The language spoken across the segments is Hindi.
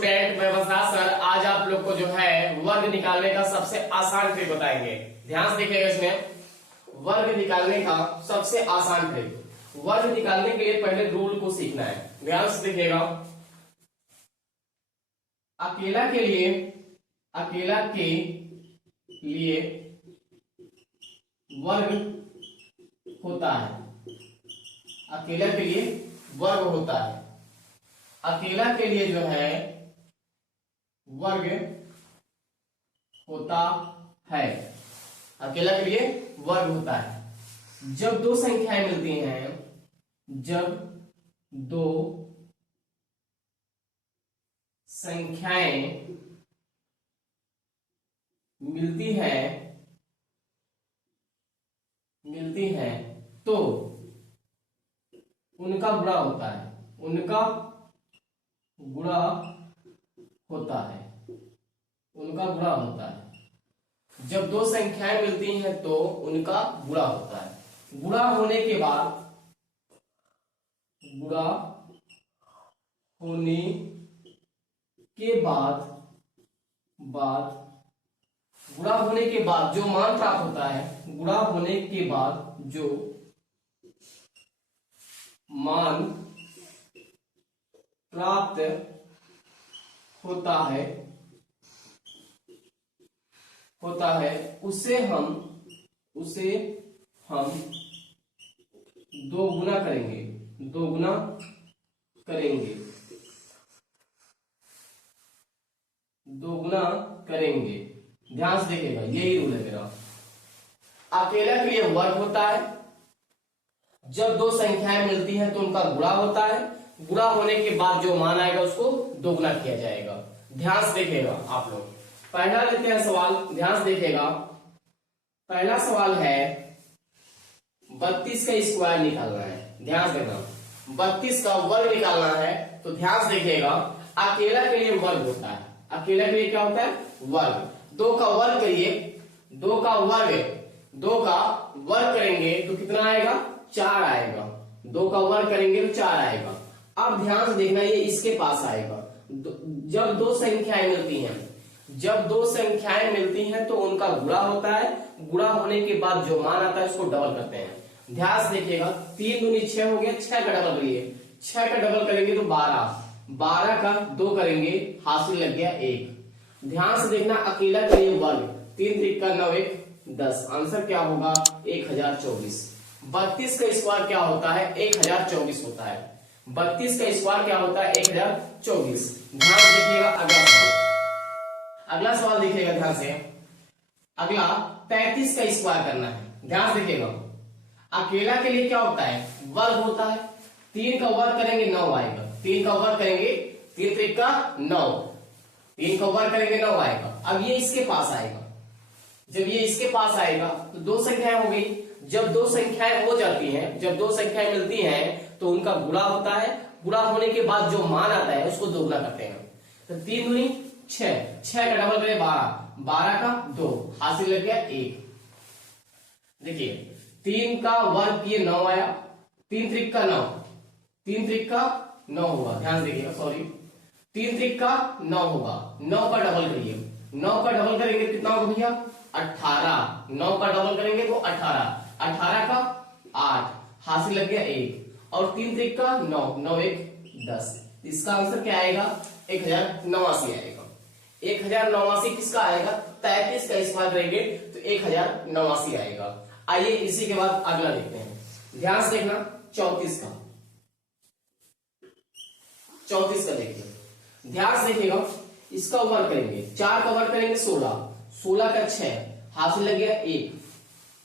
स्टूडेंट, मैं बसराज सर आज आप लोग को जो है वर्ग निकालने का सबसे आसान ट्रिक बताएंगे। ध्यान से देखिएगा, इसमें वर्ग निकालने का सबसे आसान ट्रिक। वर्ग निकालने के लिए पहले रूल को सीखना है। ध्यान से देखिएगा, अकेला के लिए वर्ग होता है। अकेला के लिए वर्ग होता है। अकेला के लिए जो है वर्ग होता है। अकेला के लिए वर्ग होता है। जब दो संख्याएं मिलती हैं, जब दो संख्याएं मिलती हैं तो उनका गुणा होता है। उनका गुणा होता है। उनका गुणा होता है। जब दो संख्याएं मिलती हैं तो उनका गुणा होता है। गुणा होने के बाद गुणा होने के बाद गुणा होने के बाद जो मान प्राप्त होता है, गुणा होने के बाद जो मान प्राप्त होता है उसे हम दो गुना करेंगे। ध्यान से देखिएगा, यही रूल है मेरा। अकेला के लिए वर्ग होता है। जब दो संख्याएं मिलती हैं तो उनका गुणा होता है। गुणा होने के बाद जो मान आएगा उसको दोगुना किया जाएगा। ध्यान से देखिएगा आप लोग। पहला लेते हैं सवाल, ध्यान से देखिएगा। पहला सवाल है 32 का स्क्वायर निकालना है। ध्यान से देखना, 32 का वर्ग निकालना है। तो ध्यान से देखिएगा, अकेला के लिए वर्ग होता है। अकेला के लिए क्या होता है? वर्ग। दो का वर्ग करिए, दो का वर्ग करेंगे तो कितना आएगा? 4 आएगा। दो का वर्ग करेंगे तो 4 आएगा। अब ध्यान से देखना, ये इसके पास आएगा। जब दो संख्याएं मिलती हैं तो उनका गुणा होता है। गुणा होने के बाद जो मान आता है उसको डबल करते हैं। ध्यान से देखिएगा, 3 दूनी 6 हो गया। 6 का डबल करिए, 6 का डबल करेंगे तो 12। 12 का 2 करेंगे, हासिल लग गया 1। ध्यान से देखना, अकेला के लिए वर्ग, 3 3 का 9 1 10। आंसर क्या होगा? 1024। 32 का स्क्वायर क्या होता है? 1024 होता है। 32 का स्क्वायर क्या होता है? 1024। ध्यान से देखिएगा, अगला सवाल देखिएगा ध्यान से। अगला 33 का स्क्वायर करना है। ध्यान से देखिएगा, अकेला के लिए क्या होता है? वर्ग होता है। 3 का वर्ग करेंगे 9 आएगा। 3 का वर्ग करेंगे, 3 3 का 9, 3 का वर्ग करेंगे 9 आएगा। अब ये इसके पास आएगा। जब ये इसके पास आएगा तो दो संख्याएं हो गई। जब दो संख्याएं हो जाती हैं, जब दो संख्याएं मिलती हैं तो उनका गुणा होता है। गुणा होने के बाद जो मान आता है उसको दोगुना करते हैं। तो 3 दूनी 6, 6 का डबल करें 12, 12 का 2, हासिल लग गया 1। देखिए, 3 का वर्ग किए 9 आया। 3 3 का 9, 3 3 का 9 होगा। ध्यान देखिएगा, सॉरी, 3 3 का 9 होगा। 9 का डबल करिए, 9 का डबल करेंगे तो कितना होगा भैया? 18। 9 का डबल करेंगे तो 18, 18 का 8, हासिल लग गया 1। और 3 3 का 9, 9 1 10। इसका आंसर क्या आएगा? 1089 आएगा। 1089 किसका आएगा? 33 का स्क्वायर करेंगे तो 1089 आएगा। आइए इसी के बाद अगला देखते हैं। ध्यान से देखना, 34 का देखिए। ध्यान से देखिएगा, इसका वर्ग करेंगे, 4 का वर्ग करेंगे 16, 16 का 6, हासिल लग गया 1।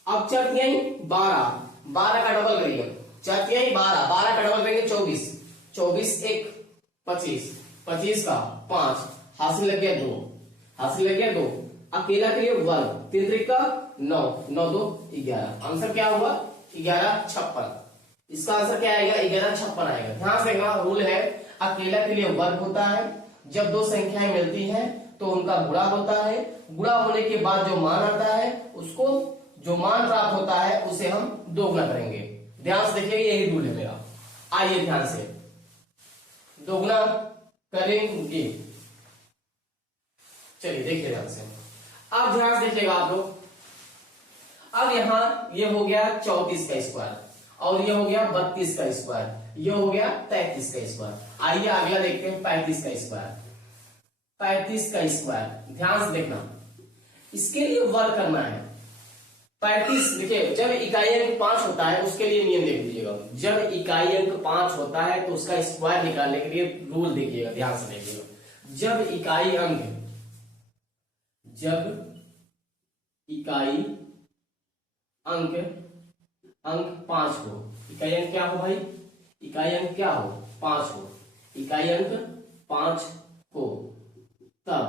अब चरतियां 12, 12 का डबल करिए, चरतियां 12, 12 का डबल करेंगे 24, 24 1 25, 25 का 5, हासिल लग गया 2। अकेला के लिए वर्ग, 3 3 का 9, 9 2 11। आंसर क्या हुआ? 1156। इसका आंसर क्या आएगा? 1156 आएगा। ध्यान से देखना, रूल है, अकेला के लिए वर्ग होता है। जब दो संख्याएं मिलती हैं तो उनका गुणा होता है। गुणा होने के बाद जो मान आता है उसको, जो मान प्राप्त होता है उसे हम दोगुना करेंगे। ध्यान से देखिए, यही रूल है मेरा। आइए ध्यान से, दोगुना करेंगे चलिए देखिए ध्यान से, अब ध्यान से देखिएगा आप लोग। अब यहाँ ये हो गया 34 का स्क्वायर, और ये हो गया 32 का स्क्वायर, ये हो गया 33 का स्क्वायर। आइए अगला देखते हैं 35 का स्क्वायर। 35 का स्क्वायर ध्यान से देखना, इसके लिए वर्क करना है। 35 देखिए, जब इकाई अंक 5 होता है उसके लिए नियम देख लीजिएगा। जब इकाई अंक 5 होता है तो उसका स्क्वायर निकालने के लिए रूल देखिएगा, ध्यान से देखिएगा। जब इकाई अंक 5 हो, इकाई अंक क्या हो भाई, इकाई अंक क्या हो, 5 हो, इकाई अंक 5 हो, तब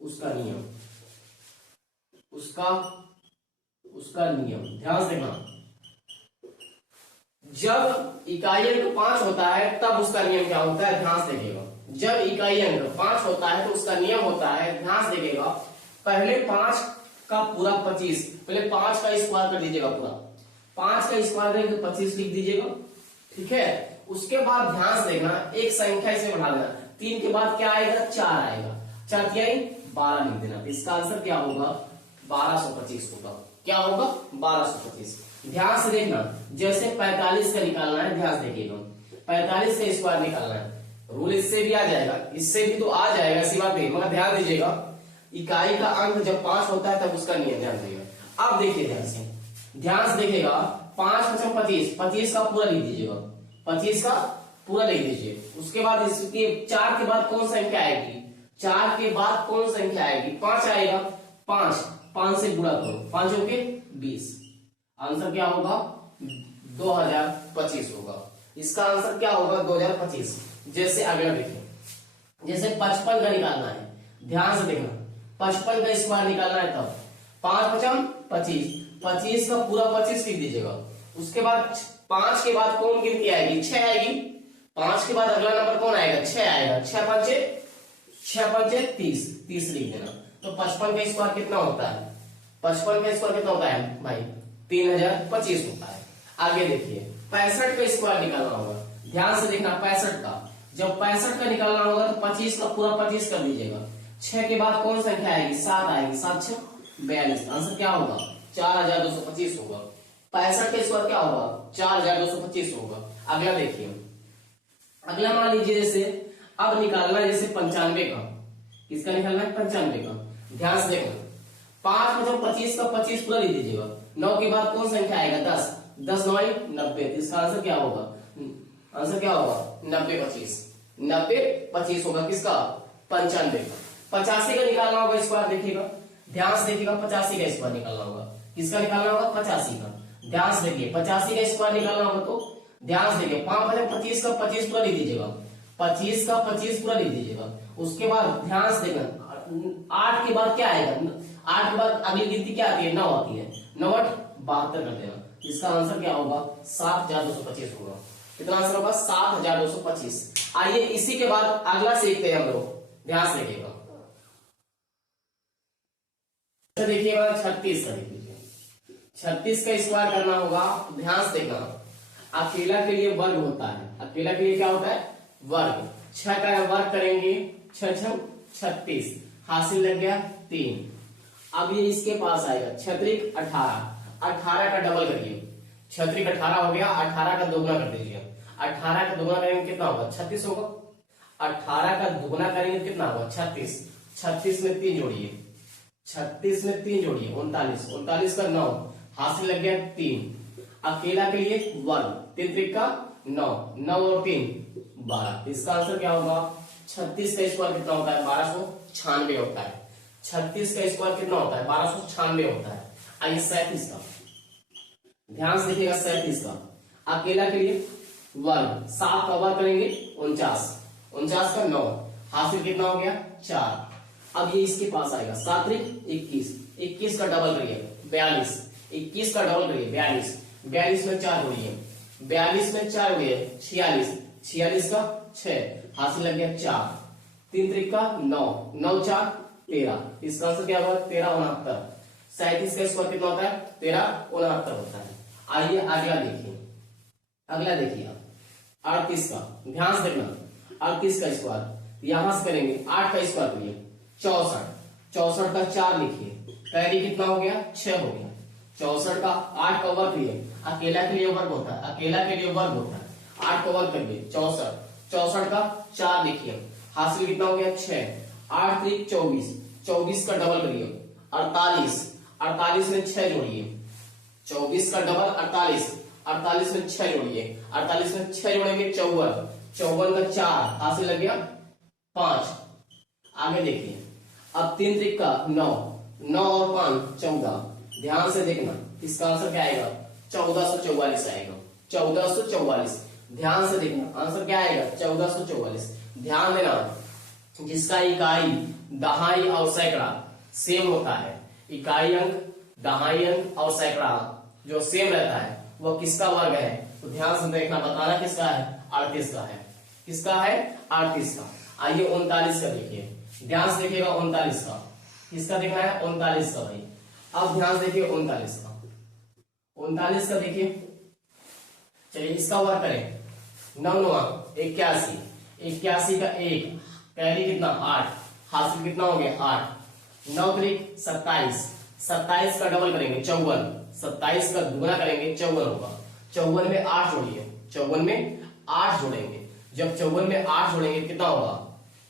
उसका नियम, उसका नियम ध्यान से देखना। जब इकाई अंक 5 होता है तब उसका नियम क्या होता है, ध्यान से देखिएगा। जब इकाई अंक 5 होता है तो उसका नियम होता है, ध्यान से देखिएगा, पहले 5 का पूरा 25, पहले 5 का स्क्वायर कर दीजिएगा पूरा, 5 का स्क्वायर करेंगे 25 लिख दीजिएगा, ठीक है। उसके बाद ध्यान से देखना, एक संख्या इसे बढ़ा देना, 3 के बाद क्या आएगा, 4 आएगा, 4 क्या 12 लिख देना। इसका आंसर क्या होगा, 1225 होगा। क्या होगा, 1225। ध्यान से देखना, जैसे 45 का निकालना है, ध्यान से देखिएगा, 45 का स्क्वायर निकालना है, रूल इससे भी आ जाएगा, इससे भी तो आ जाएगा, ऐसी बात नहीं, मगर ध्यान दीजिएगा, इकाई का अंक जब 5 होता है तब उसका नियम ध्यान दीजिएगा। अब देखिए ध्यान से देखिएगा, 5 × 25, 25 का पूरा लिख दीजिएगा, 25 का पूरा लिख दीजिए। उसके बाद इसके 4 के बाद कौन संख्या आएगी, 4 के बाद कौन संख्या आएगी, 5 आएगा, 5 से गुणा करो, 5 हो के 20, आंसर क्या होगा, 2025 होगा। इसका आंसर क्या होगा, 2025। जैसे अगला देखिए, जैसे 55 का निकालना है, ध्यान से देखना, 55 का स्क्वायर निकालना है, तब 5 × 25, 25 का पूरा 25 लिख दीजिएगा। उसके बाद 5 के बाद कौन गिनती आएगी, 6 आएगी, 5 के बाद अगला नंबर कौन आएगा, 6 आएगा, 6 5 30 लिख देना। तो 55 का स्क्वायर कितना होता है, 55 का स्क्वायर कितना होता है भाई, 3025 होता है। आगे देखिए 65 का स्क्वायर निकालना होगा, ध्यान से देखना, 65 का, जब 65 का निकालना होगा तो 25 का पूरा 25 कर दीजिएगा, 6 के बाद कौन संख्या आएगी, 7 आएगी, 7 6 42, आंसर क्या होगा, 4225 होगा। 65 का स्क्वायर क्या होगा, 4225 होगा। अगला देखिए, अगला मान लीजिए जैसे अब निकालना है जैसे 95 का, किसका निकालना है, 95 का, ध्यान से देखना, 5 × 25 का 25 पूरा लिख दीजिएगा, 9 के बाद कौन संख्या आएगा, 10, 10 9 90, इसका आंसर क्या होगा, आंसर क्या होगा, 90 25 होगा, किसका, 95 का। 85 का निकालना होगा स्क्वायर, देखिएगा ध्यान से देखिएगा, 85 का स्क्वायर निकालना होगा, किसका निकालना होगा, 85 का, ध्यान से देखिए, 85 का स्क्वायर निकालना होगा तो ध्यान से देखिए, 5 × 25 का 25 पूरा लिख दीजिएगा, 25 का 25 पूरा लिख दीजिएगा। उसके बाद ध्यान से देखना, 8 के बाद क्या आएगा, 8 के बाद अगली गिनती क्या आती है, 9 आती है, 9 8 72 कर देना। इसका आंसर क्या होगा, 7225 होगा। कितना आंसर होगा, 7225। आइए इसी के बाद अगला सीखते हैं हम लोग, ध्यान से देखिएगा। देखिएगा 36 का, देखिए 36 का स्क्वायर करना होगा, ध्यान से देखना, अकेला के लिए वर्ग होता है, अकेला के लिए क्या होता है, वर्ग। 6 का वर्ग करेंगे, 6 6 36, हासिल लग गया 3। अब ये इसके पास आएगा, 6 18, 18 का डबल करिए, 6 18 हो गया, 18 का दोगुना कर दीजिए, 18 का दोगुना करेंगे कितना होगा, 36 होगा, 18 का दोगुना करेंगे कितना होगा, 36, 36 में 3 जोड़िए, 36 में 3 जोड़िए, 39, 39 का 9, हासिल लग गया 3। अकेला के लिए वर्ग, 3 3 का 9, 9 और 3 12, इसका आंसर क्या होगा, 36 का स्क्वायर कितना होता है, 1296 होता है। 36 का स्क्वायर कितना होता है, 1296 होता है। आइए 37 का, ध्यान से देखिएगा, 37 का अकेला के लिए वर्ग, 7 का वर्ग करेंगे 49, 49 का 9, हासिल कितना हो गया 4। अब ये इसके पास आएगा, 7 21, 21 का डबल करिए 42, 21 का डबल करिए 42, 42 में 4 जोड़िए, 42 में 4 जोड़िए 46, 46 का 6, हासिल लग गया 4, 3 3 का 9, 9 4 13, इसका आंसर क्या होगा, 13 69। 37 का स्क्वायर कितना होता है, 13 69 होता है। आइए अगला देखिए, अगला देखिए 38 का, ध्यान से देखना, 38 का स्क्वायर यहां से करेंगे, 8 का स्क्वायर करिए, 64, 64 का 4 लिखिए, कैरी कितना हो गया 6 हो गया। 64 का 8 का वर्ग लिए, अकेला के लिए वर्ग होता है, अकेला के लिए वर्ग होता है, 8 का वर्ग करिए 64, 64 का 4 लिखिए, हासिल कितना हो गया 6, 8 3 24, 24 का डबल करिए 48, 48 में 6 जोड़िए, 24 का डबल 48, 48 में 6 जोड़िए, 48 में 6 जोड़ेंगे 54, 54 का 4 हासिल लग गया 5। आगे देखिए, अब 3 त्रिक का 9, 9 और 5 14, ध्यान से देखना इसका आंसर क्या आएगा 1444 आएगा, 1444। ध्यान से देखना आंसर क्या आएगा 1444। ध्यान देना जिसका इकाई दहाई और सैकड़ा सेम होता है, इकाई अंक दहाई अंक और सैकड़ा जो सेम रहता है वह किसका वर्ग है, तो ध्यान से देखना, बताना किसका है 38 का है, किसका है 38 का। आइए 39 का देखिए, ध्यान से देखिएगा 39 का, किसका देखना है 39 का भाई। अब ध्यान से देखिए 39 का, 39 का देखिए, चलिए इसका वर्ग करें, 9 9 81, 81 का 1, कैरी कितना 8, हासिल कितना हो गया 8, 9 त्रिक 27, 27 का डबल करेंगे 54, 27 का दुगना करेंगे 54 होगा, 54 में 8 जोड़िए, 54 में 8 जोड़ेंगे, जब 54 में 8 जोड़ेंगे कितना होगा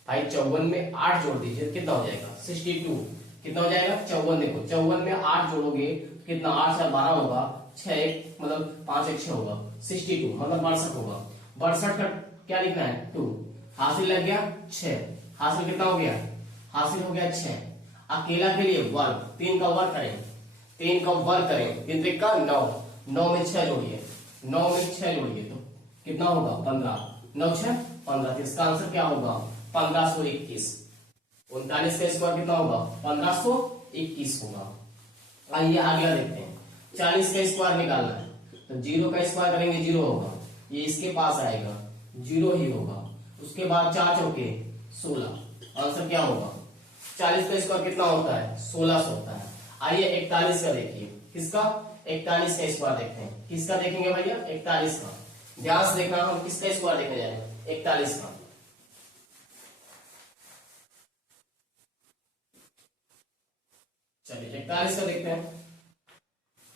भाई, 54 में 8 जोड़ दीजिए कितना हो जाएगा 62, कितना हो जाएगा 54, देखो 54 में 8 जोड़ोगे कितना 8 से 12 होगा, 6 मतलब 5 1 6 होगा, 62 मतलब 62 होगा, 62 का क्या लिखना है 2, हासिल लग गया 6, हासिल कितना हो गया, हासिल हो गया 6। अकेला के लिए वर्ग, 3 का वर्ग करें, 3 का वर्ग करें, 3 त्रिक का 9, 9 में 6 जोड़िए, 9 में 6 जोड़िए तो कितना होगा 15, 9 6 15, तो इसका आंसर क्या होगा 1521। 39 का स्क्वायर कितना होगा 1521 होगा। आइए अगला देखते हैं, 40 का स्क्वायर निकालना है, तो 0 का स्क्वायर करेंगे 0 होगा, ये इसके पास आएगा 0 ही होगा, उसके बाद 4 चौके 16, आंसर क्या होगा 40 का स्क्वायर कितना होता है 1600 होता है। आइए 41 का देखिए, किसका 41 का स्क्वायर देखते हैं, किसका देखेंगे भैया 41 का, ध्यान से देखना हम किसका स्क्वायर देखने जा रहे हैं 41 का। चलिए 41 का देखते हैं,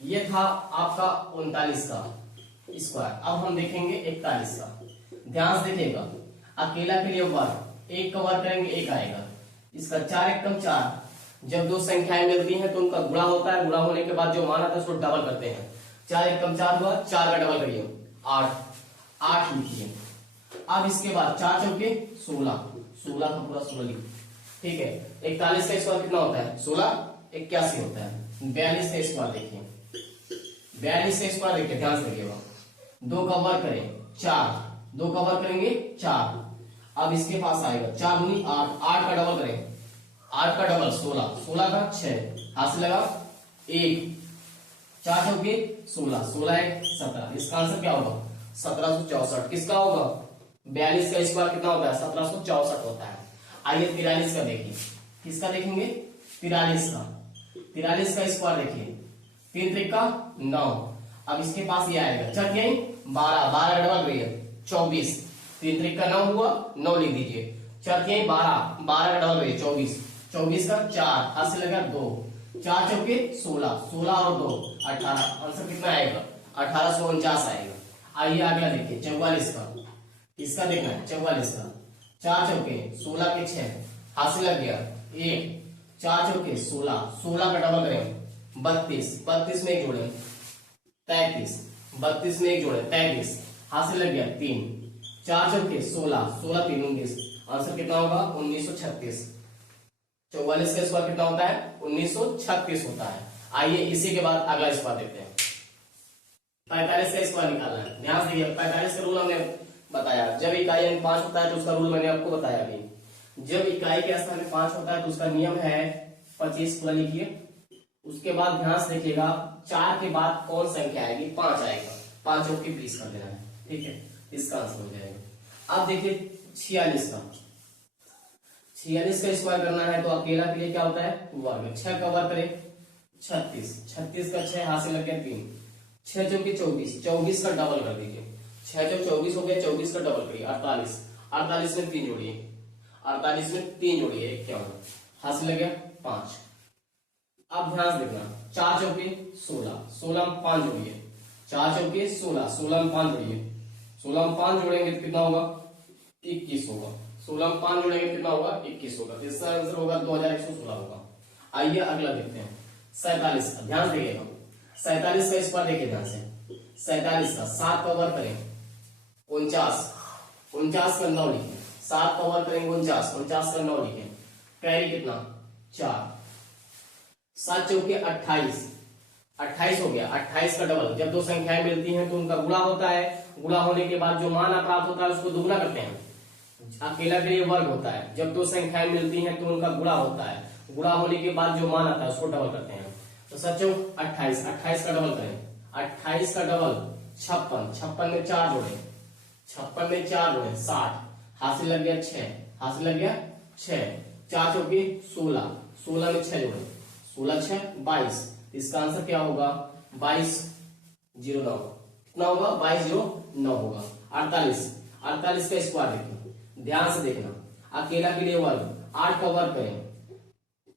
ये था आपका 39 का स्क्वायर। अब हम देखेंगे 41 का, ध्यान से देखिएगा, अकेला के लिए वर्ग, 1 का वर्ग करेंगे 1 आएगा, इसका 4 एकम 4, जब दो संख्याएं मिलती हैं तो उनका गुणा होता है, गुणा होने के बाद जो मान आता है उसको डबल करते हैं, 4 एकम 4 हुआ, 4 का डबल करिए 8, 8 लिखिए। अब इसके बाद 4 चौके 16, 16 का पूरा 16 लिखिए, ठीक है। 41 का स्क्वायर कितना होता है 16 81 होता है। 42 का स्क्वायर देखिए, 42 का स्क्वायर देखिए, ध्यान से देखिएगा, 2 का वर्ग करें 4, 2 का वर्ग करेंगे 4, अब इसके पास आएगा 4 दूनी 8, 8 का डबल करें, 8 का डबल 16, 16 का 6, हासिल लगा 1, 4 चौके 16, 16 1 17, इसका आंसर क्या होगा 1764। किसका होगा 42 का स्क्वायर कितना होता है 1764 होता है। आइए 43 का देखिए, किसका देखेंगे 43 का, 43 का स्क्वायर देखिए, 3 त्रिक का 9, अब इसके पास ये आएगा चल यही 12, 12 का डबल करिए 24, 3 त्रिक का 9 हुआ 9 लिख दीजिए, चल यही 12, 12 का डबल करिए 24, 24 का 4, हासिल लगा 2, 4 चौके 16, 16 और 2 18, आंसर कितना आएगा 1849 आएगा। आइए अगला देखिए 44 का, इसका देखना है 44 का, 4 चौके 16 के 6, हासिल लग गया 1, 4 चौके 16, 16 का डबल करें 32, 32 में 1 जोड़े 33, 32 में 1 जोड़े 33, हासिल लग गया 3, 4 चौके 16, 16 3 19, आंसर कितना होगा 1936। 44 का स्क्वायर कितना होता है 1936 होता है। आइए इसी के बाद अगला स्क्वायर देखते हैं, 45 का स्क्वायर निकालना है। ध्यान से 45 का रूल हमने बताया, जब इकाई अंक 5 होता है तो उसका रूल मैंने आपको बताया अभी, जब इकाई के स्थान में 5 होता है तो उसका नियम है 25 पूरा लिखिए, उसके बाद ध्यान से देखिएगा 4 के बाद कौन संख्या आएगी 5 आएगा, 5 की 20 कर देना है, ठीक है, इसका आंसर हो जाएगा। अब देखिए 46 का, 46 का स्क्वायर करना है तो अकेला के लिए क्या होता है वर्ग, 6 का वर्ग करें 36, 36 का 6 हासिल लग गया 3, 6 चौके 24, 24 का डबल कर दीजिए, 6 जो 24 हो गया 24 का डबल करिए 48, 48 में 3 जोड़िए, 48 में 3 जोड़िए 51, हासिल लग गया 5। अब ध्यान से देखना, 4 चौके 16, 16 में 5 जोड़िए, 4 चौके 16, 16 में 5 जोड़िए, 16 में 5 जोड़ेंगे तो कितना होगा 21 होगा, 16 में 5 जोड़ेंगे कितना होगा 21 होगा, तो इसका आंसर होगा 2116 होगा। आइए अगला देखते हैं 47, ध्यान से देखिएगा 47 का स्क्वायर देखिए ध्यान से, 47 का 7 का वर्ग करें 49, 49 का 9 लिखें, 7 का वर्ग करेंगे 49, 49 का 9 लिखें, कैरी कितना 4, 7 चौके 28, 28 हो गया, 28 का डबल, जब दो संख्याएं मिलती हैं तो उनका गुणा होता है, गुणा होने के बाद जो मान प्राप्त होता है उसको दुगुना करते हैं, अकेला के लिए वर्ग होता है, जब दो संख्याएं मिलती हैं तो उनका गुणा होता है, गुणा होने के बाद जो मान आता है उसको डबल करते हैं। तो 7 चौक 28, 28 का डबल करें, 28 का डबल 56, 56 में 4 जोड़े, 56 में 4 जोड़े 60, हासिल लग गया 6, हासिल लग गया 6, 4 चौके 16, 16 में 6 जोड़े, 16 6 22, इसका आंसर क्या होगा 2209, कितना होगा 2209 होगा। 48, 48 का स्क्वायर देखिए, ध्यान से देखना, अकेला के लिए वर्ग, 8 का वर्ग करें,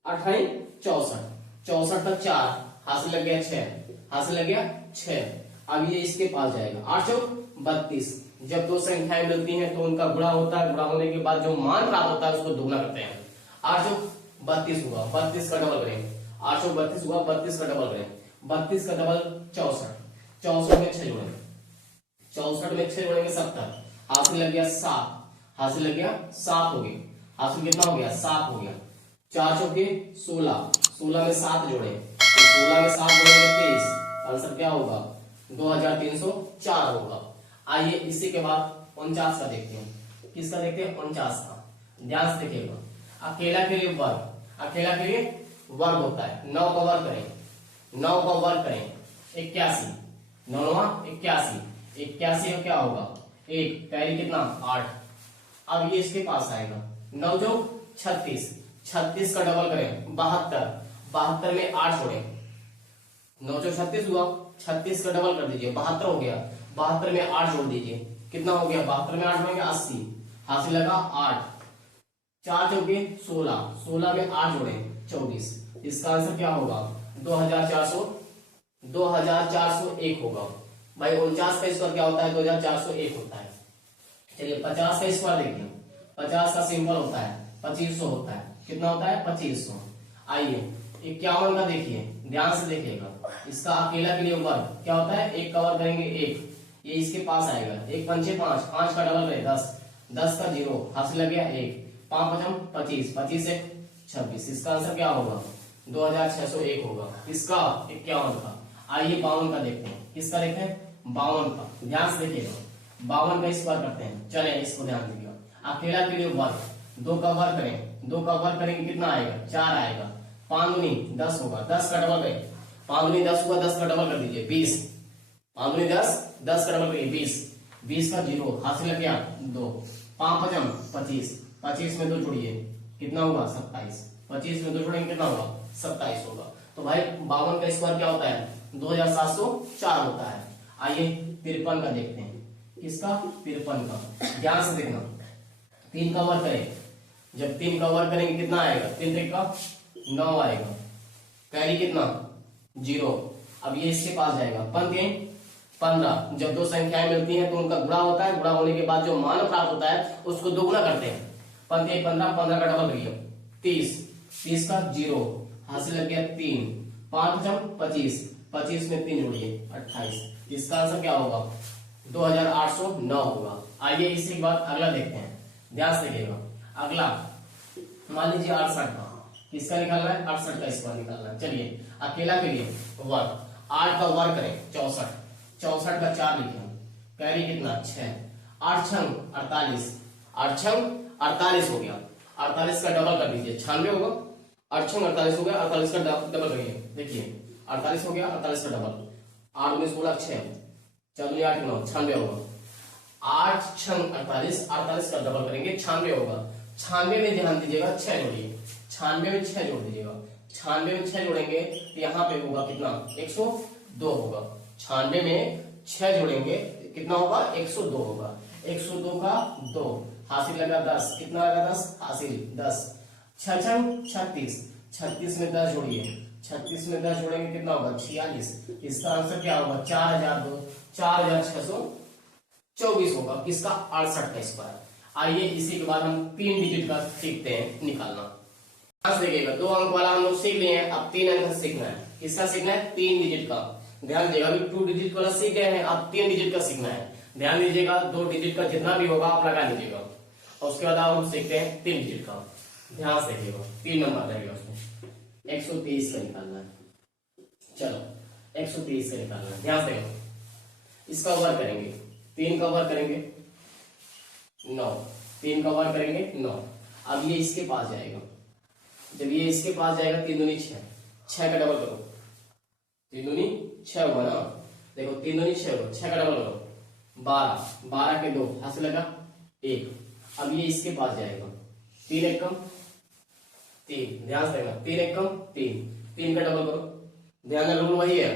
8 है 64, 64 का 4, हासिल लग गया 6, हासिल लग गया 6, अब ये इसके पास जाएगा, 8 चौक 32, जब दो संख्याएं मिलती हैं तो उनका गुणा होता है, गुणा होने के बाद जो मान प्राप्त होता है उसको दुगुना करते हैं, 8 चौक 32 हुआ, 32 का डबल करें, 8 चौक 32 हुआ, 32 का डबल करें, 32 का डबल 64, 64 में 6 जोड़ेंगे, 64 में 6 जोड़ेंगे 70, हासिल लग गया 7, हासिल लग गया 7 हो गया, हासिल कितना हो गया 7 हो गया, 4 चौके 16, 16 में 7 जोड़े, तो 16 में 7 जोड़ेंगे 23, आंसर क्या होगा 2304 होगा। आइए इसी के बाद 49 का देखते हैं, किसका देखते हैं 49 का, ध्यान से देखिएगा, अकेला के लिए वर्ग, अकेला के लिए वर्ग होता है, 9 का वर्ग करें, 9 का वर्ग करें 81, 9 81, 81 का क्या होगा 1, कैरी कितना 8, अब ये इसके पास आएगा, 9 जो 36, 36 का डबल करें 72, 72 में 8 जोड़े, 9 जो 36 हुआ, 36 का डबल कर दीजिए 72 हो गया, 72 में 8 जोड़ दीजिए, कितना हो गया 72 में 8 जोड़ेंगे 80, हासिल लगा 8, 4 चौके 16, 16 में 8 जोड़े 24, इसका आंसर क्या होगा 2401 होगा। भाई 49 का स्क्वायर क्या होता है 2401 होता है। चलिए 50 का स्क्वायर देखिए, 50 का सिंपल होता है 2500 होता है, कितना होता है 2500। आइए 51 का देखिए, ध्यान से देखिएगा, इसका अकेला के लिए वर्ग क्या होता है, 1 का वर्ग करेंगे 1, ये इसके पास आएगा, 1 पंचे 5, 5 का डबल करें 10, 10 का 0, हासिल लग गया 1, 5 पचम 25, 25 से 26, इसका आंसर क्या होगा 2601 होगा, इसका 51 का। आइए 52 का देखते हैं, किसका देखते हैं 52 का, ध्यान से देखिएगा, 52 का स्क्वायर करते हैं, चले इसको ध्यान दीजिएगा, अकेला के लिए वर्ग, 2 का वर्ग करें, 2 का वर्ग करेंगे कितना आएगा 4 आएगा, 5 दूनी 10 होगा, 10 का डबल करें, 5 दूनी 10 हुआ, 10 का डबल कर दीजिए 20, 5 दूनी 10, 10 का डबल करिए 20, 20 का 0, हासिल लग गया 2, 5 पचम 25, 25 में 2 जोड़िए कितना होगा 27, 25 में 2 जोड़ेंगे कितना होगा 27 होगा। तो भाई 52 का स्क्वायर क्या होता है 2704 होता है। आइए 53 का देखते हैं, किसका 53 का, ध्यान से देखना, 3 का वर्ग करें, जब 3 का वर्ग करेंगे कितना आएगा 3 का 9 आएगा, कैरी कितना 0, अब ये इसके पास जाएगा, 15, जब दो संख्याएं मिलती हैं तो उनका गुणा होता है, गुणा होने के बाद जो मान प्राप्त होता है उसको दोगुना करते हैं, 15 15 का डबल करिए 30, 30 का 0, हासिल लग गया 3, 5 जम 25, 25 में 3 जोड़िए 28, इसका आंसर क्या होगा 2809 होगा। आइए इसी के बाद अगला देखते हैं, ध्यान से देखिएगा, अगला मान लीजिए 68 का, किसका निकालना है 68 का स्क्वायर निकालना है। चलिए अकेला के लिए वर्ग, 8 का वर्ग करें 64, 64 का 4 लिखे, कैरी कितना 6, 8 छंग 48, 8 छंग 48 हो गया, 48 का डबल कर दीजिए 96 होगा, 8 छंग 48 हो गया, 48 का डबल करिए, देखिए 48 हो गया, 48 का डबल, 8 19 16 6, 4 8 9 96 होगा, 8 छंग 48, 48 का डबल करेंगे 96 होगा, 96 में ध्यान दीजिएगा 6 जोड़िए, 96 में 6 जोड़ दीजिएगा, 96 में 6 जोड़ेंगे तो यहाँ पे होगा कितना 102 होगा, 96 में 6 जोड़ेंगे कितना होगा 102 होगा, 102 का 2, हासिल लगा 10, कितना लगा 10 हासिल 10, छह छह 36, 36 में 10 जोड़िए, 36 में 10 जोड़ेंगे कितना होगा 46। इसका आंसर क्या होगा 4624 होगा। किसका 68 का स्क्वायर। आइए इसी के बाद हम 3 डिजिट का सीखते हैं निकालना। देखिएगा 2 अंक वाला हम लोग सीख लिए हैं, अब 3 अंक सीखना है। किसका सीखना है 3 डिजिट का। ध्यान दीजिएगा अभी 2 डिजिट वाला सीख गए हैं, अब 3 डिजिट का सीखना है। ध्यान दीजिएगा 2 डिजिट का जितना भी होगा आप लगा लीजिएगा और उसके बाद हम सीखते हैं 3 डिजिट का। ध्यान से देखिएगा 3 नंबर रहेगा उसमें 123 का निकालना है। चलो 123 का निकालना है, ध्यान से देखो। इसका वर्ग करेंगे 3 का वर्ग करेंगे 9, 3 का वर्ग करेंगे 9। अब ये इसके पास जाएगा, जब ये इसके पास जाएगा 3 दूनी 6, 6 का डबल करो 3 दूनी 6 होगा ना। देखो 3 दूनी 6 होगा, 6 का डबल करो 12, 12 के 2 हाथ से लगा 1। अब ये इसके पास जाएगा 3 एक कम 3, ध्यान से देखना 3 एक कम 3, 3 का डबल करो। ध्यान में रूल वही है,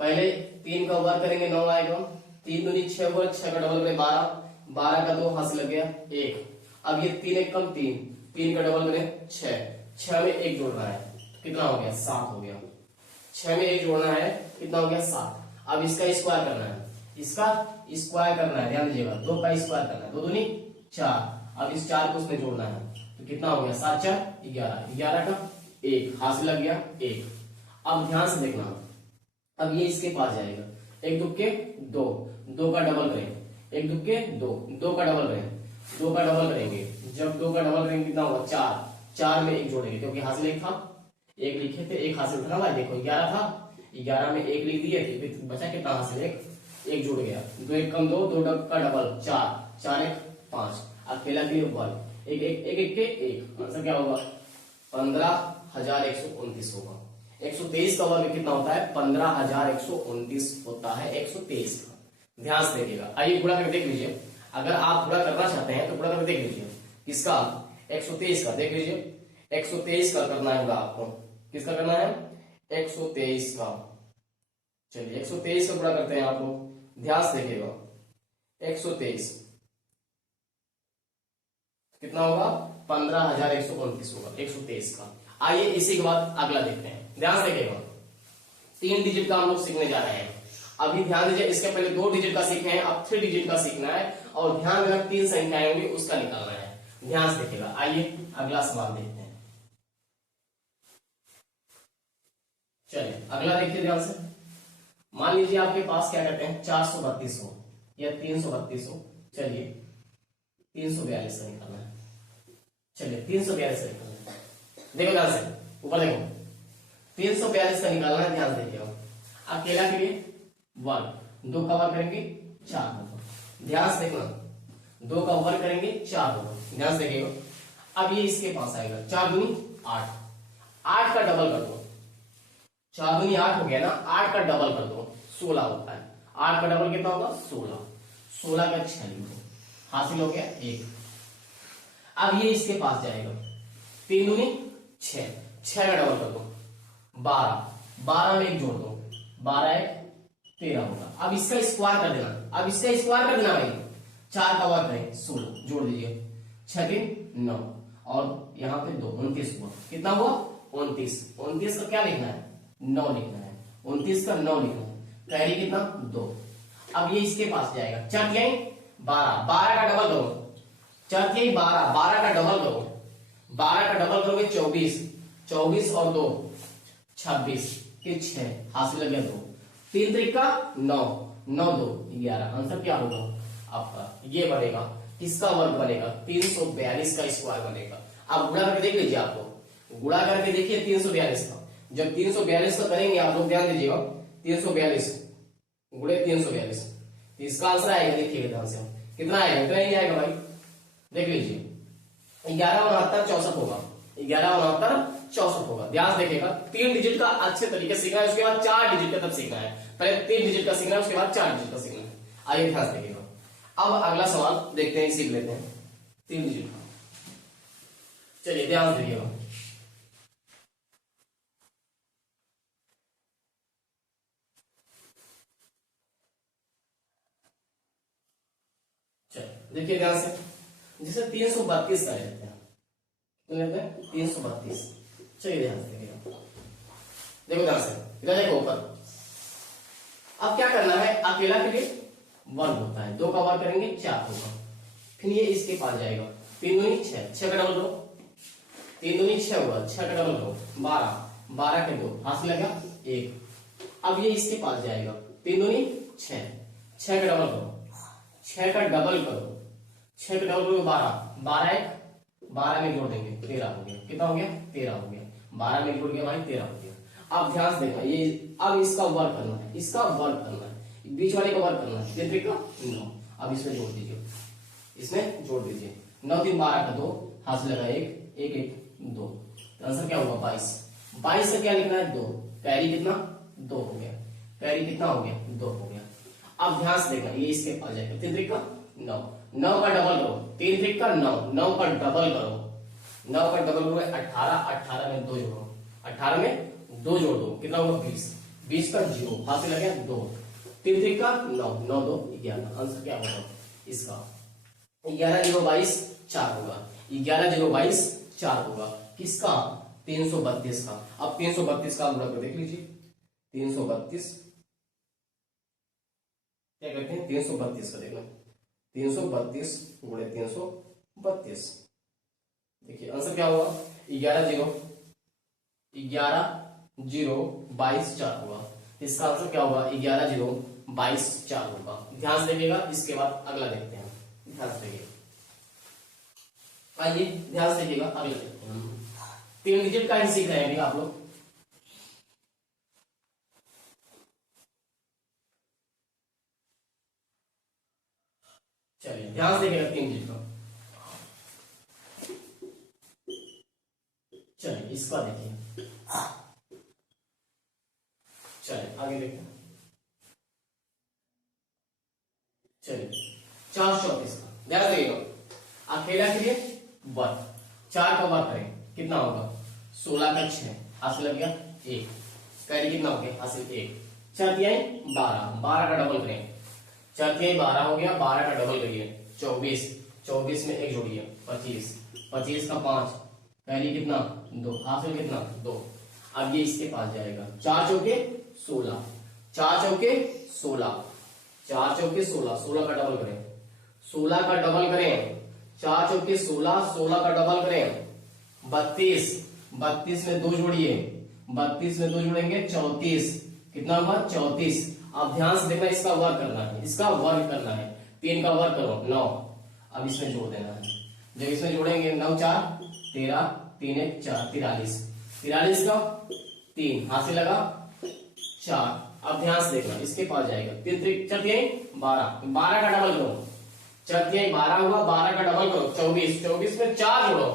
पहले 3 का वर्ग करेंगे 9 आएगा, 3 दूनी 6 होगा, 6 का डबल करें 12, 12 का 2 हाथ से लग गया 1। अब ये 3 एक कम 3, 3 का डबल करें 6, 6 में 1 जोड़ना है कितना हो गया 7 हो गया। 6 में 1 जोड़ना है कितना हो गया 7। अब इसका स्क्वायर करना है, इसका स्क्वायर करना है, ध्यान दीजिएगा 2 का स्क्वायर करना है, 2 दूनी 4। अब इस 4 को उसमें जोड़ना है तो कितना हो गया 7 4 11, 11 का 1 हाथ से लग गया 1। अब ध्यान से देखना, अब ये इसके पास जाएगा, 1 दुक्के 2, 2 का डबल करें, 1 दुक्के 2, 2 का डबल करें, 2 का डबल करेंगे, जब 2 का डबल करेंगे कितना होगा 4, 4 में 1 जोड़ेंगे क्योंकि हासिल 1 था, 1 लिखे थे 1 हासिल था ना भाई। देखो 11 था, 11 में 1 लिख दिए, बचा कितना हासिल 1 जुड़ गया, 2 एक कम 2, 2 का डबल 4, 4 एक 5। अकेला के लिए वर्ग 1 1 1 के 1, आंसर क्या होगा 15,129 होगा। 123 का वर्ग कितना होता है 15,129 होता है 123 का। ध्यान से देखिएगा। आइए गुणा करके देख लीजिए, अगर आप गुणा करना चाहते हैं तो गुणा करके देख लीजिए। किसका 123 का, देख लीजिए 123 का करना है गुणा आपको। किसका करना है 123 का। चलिए 123 का गुणा करते हैं आप लोग, ध्यान से देखिएगा 123 कितना होगा 15,129 होगा 123 का। आइए इसी के बाद अगला देखते हैं, ध्यान से देखिएगा 3 डिजिट का हम लोग सीखने जा रहे हैं। अभी ध्यान दीजिए, इसके पहले 2 डिजिट का सीखे हैं, अब 3 डिजिट का सीखना है और ध्यान रखना 3 संख्याएं होंगी उसका निकालना है। ध्यान से देखिएगा। आइए अगला सवाल देखते हैं। चलिए अगला देखिए ध्यान से। मान लीजिए आपके पास क्या कहते हैं 432 हो या 332 हो। चलिए 342 का निकालना है। चलिए 342 का निकालना है। देखो ध्यान से ऊपर देखो 342 का निकालना है, ध्यान से देखिएगा। अकेला के लिए 1, 2 का वर्ग करेंगे 4 होगा। ध्यान से देखना 2 का वर्ग करेंगे 4 होगा, ध्यान से देखिएगा। अब ये इसके पास आएगा 4 दूनी 8, 8 का डबल कर दो, 4 दूनी 8 हो गया ना, 8 का डबल कर दो 16 होता है। 8 का डबल कितना होगा 16, 16 का 6 लिखो, हासिल हो गया 1। अब ये इसके पास जाएगा 3 दूनी 6, 6 का डबल कर दो 12, 12 में 1 जोड़ दो, 12 1 13 होगा। अब इसका स्क्वायर कर देना, अब इसका स्क्वायर कर देना भाई, 4 का वर्ग करें 16 जोड़ दीजिए, 6 3 9 और यहाँ पे 2 29 हुआ। कितना हुआ 29, 29 का क्या लिखना है 9 लिखना है, 29 का 9 लिखना है। कैरी कितना 2। अब ये इसके पास जाएगा 4 यही 12, 12 का डबल करो, 4 यही 12, 12 का डबल करो, 12 का डबल करोगे 24, 24 और 2 26 के 6 हासिल लग गया 2, 3 त्रिका 9, 9 2 11। आंसर क्या होगा आपका ये बनेगा, किसका वर्ग बनेगा 342 का स्क्वायर बनेगा। अब गुणा करके देख लीजिए, आपको गुणा करके देखिए 342 का। जब 342 का करेंगे आप लोग ध्यान दीजिएगा 342 गुणे 342 तो इसका आंसर आएगा, देखिएगा ध्यान से कितना आएगा, इतना ही आएगा भाई। देख लीजिए 11 69 64 होगा, 11 69 64 होगा। ध्यान से देखिएगा 3 डिजिट का अच्छे तरीके से सीखना है, उसके बाद 4 डिजिट का तब सीखना है। पहले 3 डिजिट का सीखना है, उसके बाद 4 डिजिट का सीखना है। आइए ध्यान से देखिएगा। अब अगला सवाल देखते हैं, सीख लेते हैं 3 डिजिट का। चलिए ध्यान से देखिएगा। चलिए देखिए ध्यान से, जिसे 332 का लेते हैं, तो लेते हैं 332। चलिए ध्यान से देखिएगा, देखो ध्यान से, इधर देखो ऊपर। अब क्या करना है, अकेला के लिए वर्ग होता है, 2 का वर्ग करेंगे 4 होगा, फिर ये इसके पास जाएगा, 3 दूनी 6, 6 का डबल करो, 3 दूनी 6 हुआ, 6 का डबल करो 12, 12 के 2 हाथ से लगा 1। अब ये इसके पास जाएगा, 3 दूनी 6, 6 का डबल करो, 6 का डबल करो, 6 का डबल करो 12, 12 एक 12 में जोड़ देंगे 13 हो गया, कितना हो गया 13 हो गया, 12 में जोड़ गया भाई 13 हो गया। अब ध्यान से देखना, ये अब इसका वर्ग करना है, इसका वर्ग करना है, बीच वाले का वर्ग करना है, ये तरीका 9। अब इसमें जोड़ दीजिए, इसमें जोड़ दीजिए, 9 3 12 का 2 हाथ से लगा 1 1 1 2, तो आंसर क्या होगा 22। 22 से क्या लिखना है 2, कैरी कितना 2 हो गया, कैरी कितना हो गया 2 हो गया। अब ध्यान से देखना, ये इसके पास जाएगा, 3 3 का 9, 9 का डबल करो, 3 3 का 9, 9 का डबल करो, 9 का डबल करो 18, 18 में 2 जोड़ो, 18 में 2 जोड़ दो, कितना होगा 20, 20 का 0 हाथ से लगा 2, 3 3 का 9, 9 2 11। आंसर क्या होगा इसका 11 0 22 4 होगा, 11 0 22 4 होगा, किसका 332 का। अब 332 का गुणा कर देख लीजिए, 332 क्या करते हैं, 332 का देखना, 332 गुणे 332, देखिए आंसर क्या होगा 11 0 22 4 होगा, इसका आंसर क्या होगा 11 0 22 4 होगा। ध्यान से देखिएगा, इसके बाद अगला देखते हैं, ध्यान से देखिए, आइए ध्यान से देखिएगा, अगला देखते हैं, 3 डिजिट का ही सीख रहे हैं आप लोग। चलिए ध्यान से देखिएगा 3 डिजिट का, चलिए इसका देखिए, चलिए आगे देखते हैं, चलिए 434 का ध्यान देखिएगा, अकेला के लिए वर्ग, 4 का वर्ग करें कितना होगा 16 का 6 हाथ से लग गया 1, कैरी कितना हो गया हासिल 1, 4 तिहाई 12, 12 का डबल करें, 4 तिहाई 12 हो गया, 12 का डबल करिए 24, 24 में 1 जोड़िए 25, 25 का 5, कैरी कितना 2, हासिल कितना 2। अब ये इसके पास जाएगा, 4 चौके 16, 4 चौके 16, 4 चौके 16, 16 का डबल करें, 16 का डबल करें, 4 चौके 16, 16 का डबल करें 32, 32 में 2 जोड़िए, 32 में 2 जोड़ेंगे 34, कितना हुआ 34। अब ध्यान से देखना, इसका वर्ग करना है, इसका वर्ग करना है, 3 का वर्ग करो 9, अब इसमें जोड़ देना है, जब इसमें जोड़ेंगे 9 4 13, 3 1 4 43, 43 का 3 हाथ से लगा 4। अब ध्यान से देखना, इसके पास जाएगा, 3 3 4 12, 12 का डबल करो, 4 3 12 हुआ, 12 का डबल करो 24, 24 में 4 जोड़ो,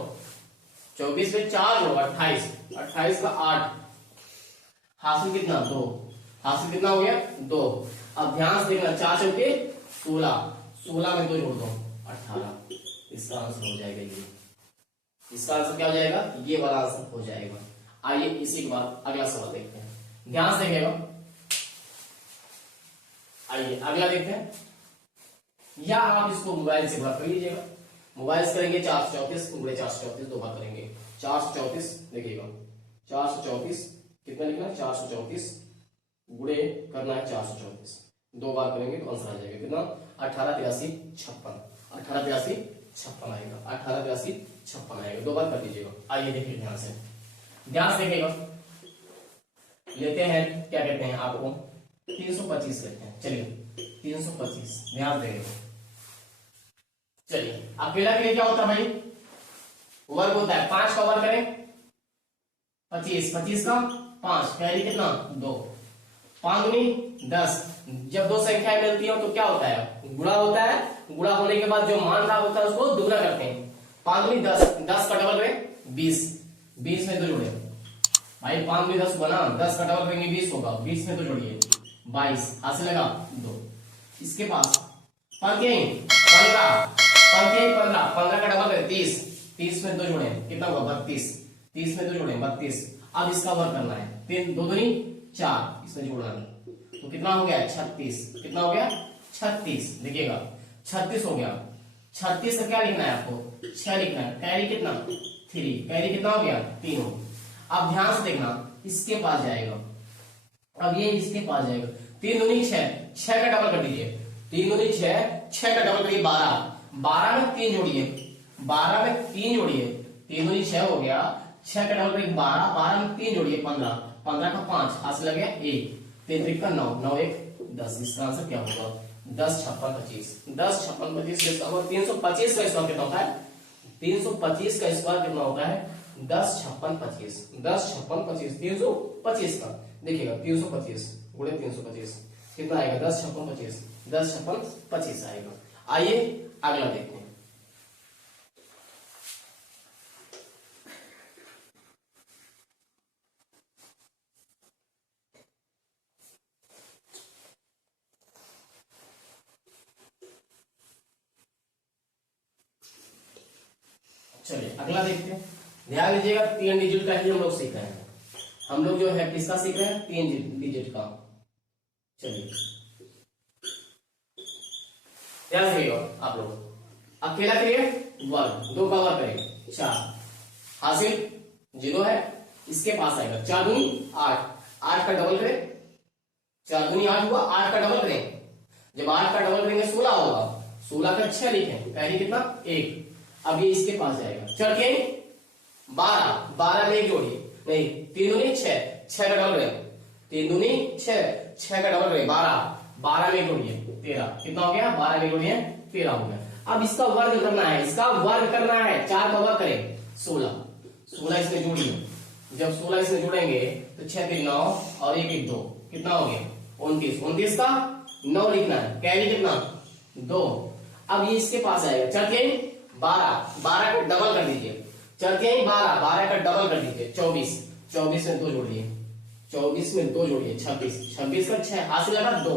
24 में 4 जोड़ो 28, 28 का 8 हासिल कितना 2, हासिल कितना हो गया 2। अब ध्यान से देखना, 4 चौके 16, 16 में 2 जोड़ दो 18, इसका आंसर हो जाएगा ये, इसका आंसर क्या हो जाएगा ये वाला आंसर हो जाएगा। आइए इसी के बाद अगला सवाल देखते हैं, ध्यान से देखिएगा, आइए अगला देखते हैं, या आप इसको मोबाइल से बात कर लीजिएगा, मोबाइल से करेंगे 434 गुणे 434 2 बार करेंगे, 434 देखिएगा, 434 कितना लिखना है 434 गुणे करना है 434, 2 बार करेंगे तो आंसर आ जाएगा कितना 18 83 56, 18 83 56 आएगा, 18 83 56 आएगा, 2 बार कर दीजिएगा। आइए देखिए ध्यान से, ध्यान से देखिएगा, लेते हैं क्या कहते हैं आपको 325 लेते हैं, चलिए 325 ध्यान देंगे। चलिए अकेला के लिए क्या होता है भाई वर्ग होता है, 5 का वर्ग करें 25, 25 का 5, कैरी कितना 2, 5 दूनी 10, जब 2 संख्याएं मिलती हैं तो क्या होता है गुणा होता है, गुणा होने के बाद जो मान रहा होता है उसको दुगना करते हैं, 5 दूनी 10, 10 का डबल करें 20, 20 में 2 जोड़े भाई, 5 दूनी 10 बना, 10 का डबल करेंगे 20 होगा, 20 में 2 जोड़िए 22, हाथ से लगा 2, इसके पास 15, 15 का डबल करें 30, 30 में 2 जोड़े कितना होगा 32, 30 में 2 जोड़े 32। अब इसका वर्ग करना है, 3 2 दूनी 4, इसमें जोड़ना है तो कितना हो गया 36, कितना हो गया 36, देखिएगा 36 हो गया, 36 का क्या लिखना है आपको 6 लिखना है, कैरी कितना 3। कैरी कितना हो गया 3 हो। अब ध्यान से देखना, इसके पास जाएगा, अब ये इसके पास जाएगा। 3 दूनी 6, 6 का डबल कर दीजिए। 3 दूनी 6, 6 का डबल करिए 12, 12 में 3 जोड़िए, 12 में 3 जोड़िए। 3 दूनी 6 हो गया, 6 का डबल करिए 12, 12 में 3 जोड़िए 15, 15 का 5 हाथ से लग गया 1, 3 3 का 9, 9 1 10। इसका आंसर क्या होगा 10 56 25। 10 56 25 के स्क्वायर 325 का स्क्वायर कितना होता है 325 का स्क्वायर कितना होता है 10 56 25। 10 56 25 325 का देखिएगा 325 गुणे 325 कितना आएगा 10 56 25। 10 56 25 आएगा। आइए अगला देखते हैं। चलिए अगला देखते हैं। ध्यान दीजिएगा 3 डिजिट का ही हम लोग सीख रहे हैं। हम लोग जो है किसका सीख रहे हैं 3 डिजिट का। चलिए ध्यान रखिएगा आप लोग। अकेला करिए वर्ग, 2 का वर्ग करिए 4 हासिल 0 है। इसके पास आएगा 4 दूनी 8, 8 का डबल करें, 4 दूनी 8 हुआ, 8 का डबल करें। जब 8 का डबल करेंगे 16 होगा, 16 का 6 लिखें, कैरी कितना 1। अब ये इसके पास जाएगा, चल के 12, 12 में 1 जोड़िए, नहीं 3 दूनी 6, 6 का डबल करें, 3 दूनी 6, 6 का डबल करें 12, 12 में 1 जोड़िए 13, कितना हो गया 12 में 1 जोड़िए 13 हो गया। अब इसका वर्ग करना है, इसका वर्ग करना है, 4 का वर्ग करें 16, 16 इसमें जोड़िए। जब 16 इसमें जोड़ेंगे तो 6 3 9 और 1 1 2 कितना हो गया 29, 29 का 9 लिखना है, कैरी कितना 2। अब ये इसके पास आएगा, चल के 12, 12 का डबल कर दीजिए, चल के 12, 12 का डबल कर दीजिए 24, 24 में 2 जोड़िए, 24 में 2 जोड़िए 26, 26 का 6 हाथ से लगा 2।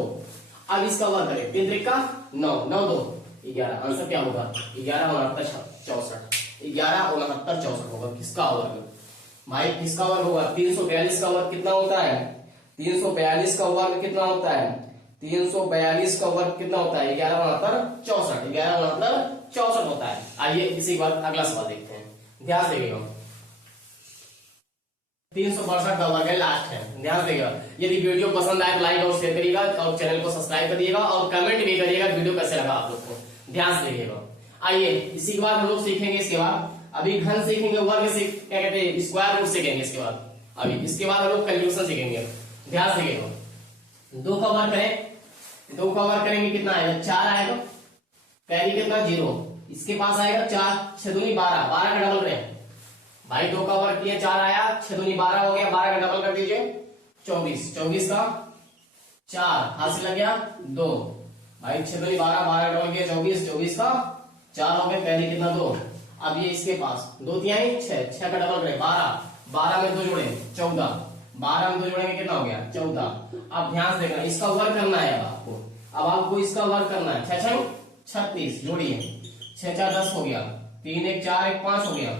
अब इसका वर्ग करें, 3 3 का 9, 9 2 11। आंसर क्या होगा 11 69 64, 11 69 64 होगा। किसका वर्ग भाई, किसका वर्ग होगा 342 का वर्ग कितना होता है 342 का वर्ग कितना होता है 342 का वर्ग कितना होता है 11 69 64, 11 69 64 होता है। आइए इसी के बाद अगला सवाल देखते हैं। ध्यान से देखिएगा 362 का वर्ग है, लास्ट है। ध्यान देगा, यदि वीडियो पसंद आए तो लाइक और शेयर करिएगा और चैनल को सब्सक्राइब करिएगा और कमेंट भी करिएगा वीडियो कैसे लगा आप लोग को। ध्यान से देखिएगा। आइए इसी के बाद हम लोग सीखेंगे, इसके बाद अभी घन सीखेंगे, वर्ग सीख क्या कहते हैं स्क्वायर रूट सीखेंगे। इसके बाद अभी इसके बाद हम लोग कैलकुलेशन सीखेंगे। ध्यान से देखिएगा 2 का वर्ग करें, 2 का वर्ग करेंगे कितना आएगा 4 आएगा, कैरी कितना 0। इसके पास आएगा 4, 6 दूनी 12, 12 का डबल करें भाई, 2 का वर्ग किया 4 आया, 6 दूनी 12 हो गया, 12 का डबल कर दीजिए 24, 24 का 4 हाथ से लग गया 2 भाई, 6 दूनी 12, 12 का डबल किया 24, 24 का 4 हो गया, कैरी कितना 2। अब ये इसके पास 2 तिहाई 6, 6 का डबल करें 12, 12 में 2 जोड़े 14, 12 में 2 जोड़ेंगे कितना हो गया 14। अब ध्यान से देखना, इसका वर्ग करना है आपको, अब आपको इसका वर्ग करना है 6 6 36 जोड़िए, 6 4 10 हो गया, 3 1 4 1 5 हो गया,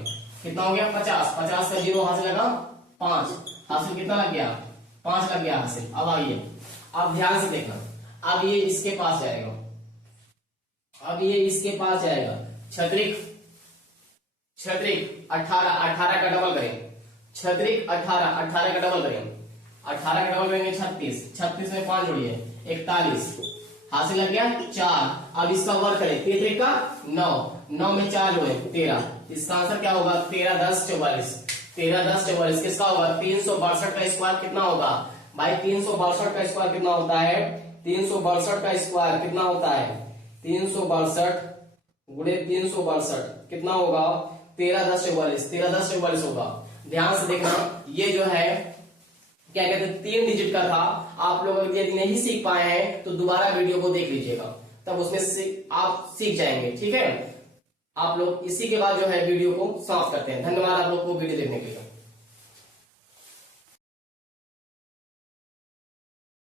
कितना हो गया 50, 50 का 0 हासिल लगा 5, हासिल कितना लग गया 5 लग गया हासिल। अब आइए, अब ध्यान से देखना, अब ये इसके पास जाएगा, अब ये इसके पास जाएगा, छत्रिक 18, 18 का डबल करें, छत्रिक 18, 18 का डबल करें, 18 का डबल करेंगे 36, 36 में 5 जोड़िए 41, हासिल लग गया 4। अब इसका वर्ग करें, 33 का 9, 9 में 4 जोड़े 13, इसका आंसर क्या होगा 13 10 44, 13 10 44 किसका होगा 362 का स्क्वायर कितना होगा भाई, 362 का स्क्वायर कितना होता है 362 का स्क्वायर कितना होता है 362 गुणे 362 कितना होगा 13 10 44, 13 10 44 होगा। ध्यान से देखना, ये जो है क्या कहते हैं 3 डिजिट का था। आप लोग यदि नहीं सीख पाए हैं तो दोबारा वीडियो को देख लीजिएगा, तब उसमें आप सीख जाएंगे। ठीक है, आप लोग इसी के बाद जो है वीडियो को समाप्त करते हैं। धन्यवाद आप लोग को वीडियो देखने के लिए।